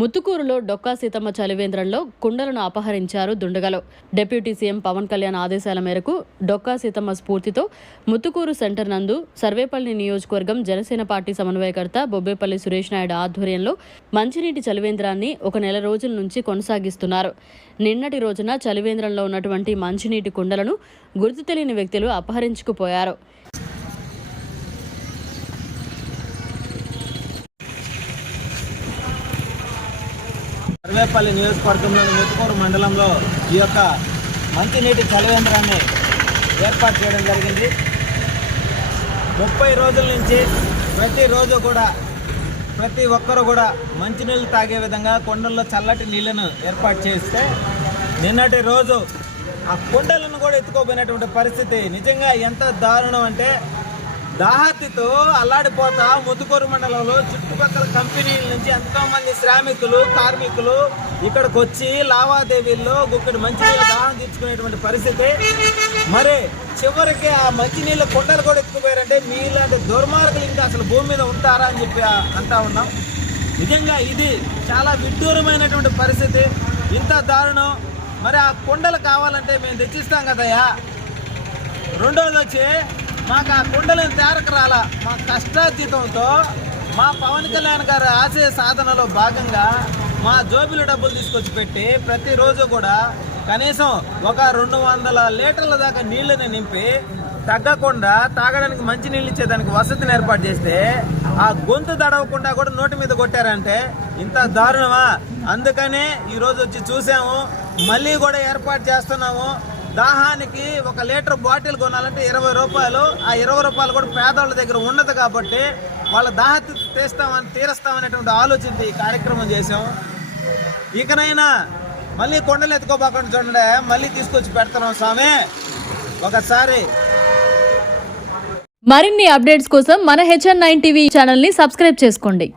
ముత్తుకూరులో డొక్కా సీతమ్మ చలివేంద్రంలో కుండలను అపహరించారు దుండగలు. Deputy CM Pawan Kalyan ఆదేశాల మేరకు డొక్కా సీతమ్మ స్ఫూర్తితో ముత్తుకూరు సెంటర్ నందు సర్వేపల్లి నియోజకవర్గం జనసేన పార్టీ సమన్వయకర్త బొబ్బేపల్లి సురేష్ నాయుడు ఆధ్వర్యంలో మంచినీటి చలివేంద్రాన్ని ఒక నెల రోజుల నుంచి కొనసాగిస్తున్నారు. నిన్నటి రోజున చలివేంద్రంలో ఉన్నటువంటి మంచినీటి కుండలను గుర్తు తెలియని వ్యక్తులు అపహరించుకుపోయారు. సర్వేపల్లి నియోజకవర్గంలోని ముత్తుకూరు మండలంలో ఈ యొక్క మంచినీటి చలివేంద్రాన్ని ఏర్పాటు చేయడం జరిగింది. 30 రోజుల నుంచి ప్రతిరోజు కూడా ప్రతి ఒక్కరూ కూడా మంచినీళ్ళు తాగే విధంగా కుండల్లో చల్లటి నీళ్లను ఏర్పాటు చేస్తే నిన్నటి రోజు ఆ కుండలను కూడా ఎత్తుకోపోయినటువంటి పరిస్థితి నిజంగా ఎంత దారుణం అంటే దాహతితో అల్లాడిపోతా ముత్తుకూరు మండలంలో చుట్టుపక్కల కంపెనీల నుంచి ఎంతోమంది శ్రామికులు కార్మికులు ఇక్కడికి వచ్చి లావాదేవీల్లో గుక్కడి మంచినీళ్ళ దాహం తీర్చుకునేటువంటి పరిస్థితి. మరి చివరికి ఆ మంచినీళ్ళ కుండలు కూడా ఎత్తుకుపోయారంటే మీలాంటి దుర్మార్గులు ఇంకా అసలు భూమి మీద ఉంటారా అని చెప్పి అంటా ఉన్నాం. నిజంగా ఇది చాలా విడ్డూరమైనటువంటి పరిస్థితి, ఇంత దారుణం. మరి ఆ కుండలు కావాలంటే మేము తెచ్చిస్తాం కదయ్యా. రెండోది వచ్చి మాకు ఆ కుండలను తేరక రాలా. మా కష్టార్జితంతో మా పవన్ కళ్యాణ్ గారి ఆశయ సాధనలో భాగంగా మా జోబిల డబ్బులు తీసుకొచ్చి పెట్టి ప్రతిరోజు కూడా కనీసం ఒక 200 లీటర్ల దాకా నీళ్ళని నింపి తగ్గకుండా తాగడానికి మంచి నీళ్ళు ఇచ్చేదానికి వసతిని ఏర్పాటు చేస్తే ఆ గొంతు దడవకుండా కూడా నోటి మీద కొట్టారంటే ఇంత దారుణమా? అందుకనే ఈరోజు వచ్చి చూసాము, మళ్ళీ కూడా ఏర్పాటు చేస్తున్నాము. దాహానికి 1 లీటర్ బాటిల్ కొనాలంటే 20 రూపాయలు. ఆ 20 రూపాయలు కూడా పేదవాళ్ళ దగ్గర ఉండదు కాబట్టి వాళ్ళ దాహతి తీరుస్తామనేటువంటి ఆలోచనతో ఈ కార్యక్రమం చేసాము. ఇకనైనా మళ్ళీ కొండలు ఎత్తుకోబాకుండా చూడండి, మళ్ళీ తీసుకొచ్చి పెడతాం స్వామి ఒకసారి. మరిన్ని అప్డేట్స్ కోసం మన HN9 టీవీ ఛానల్ని సబ్స్క్రైబ్ చేసుకోండి.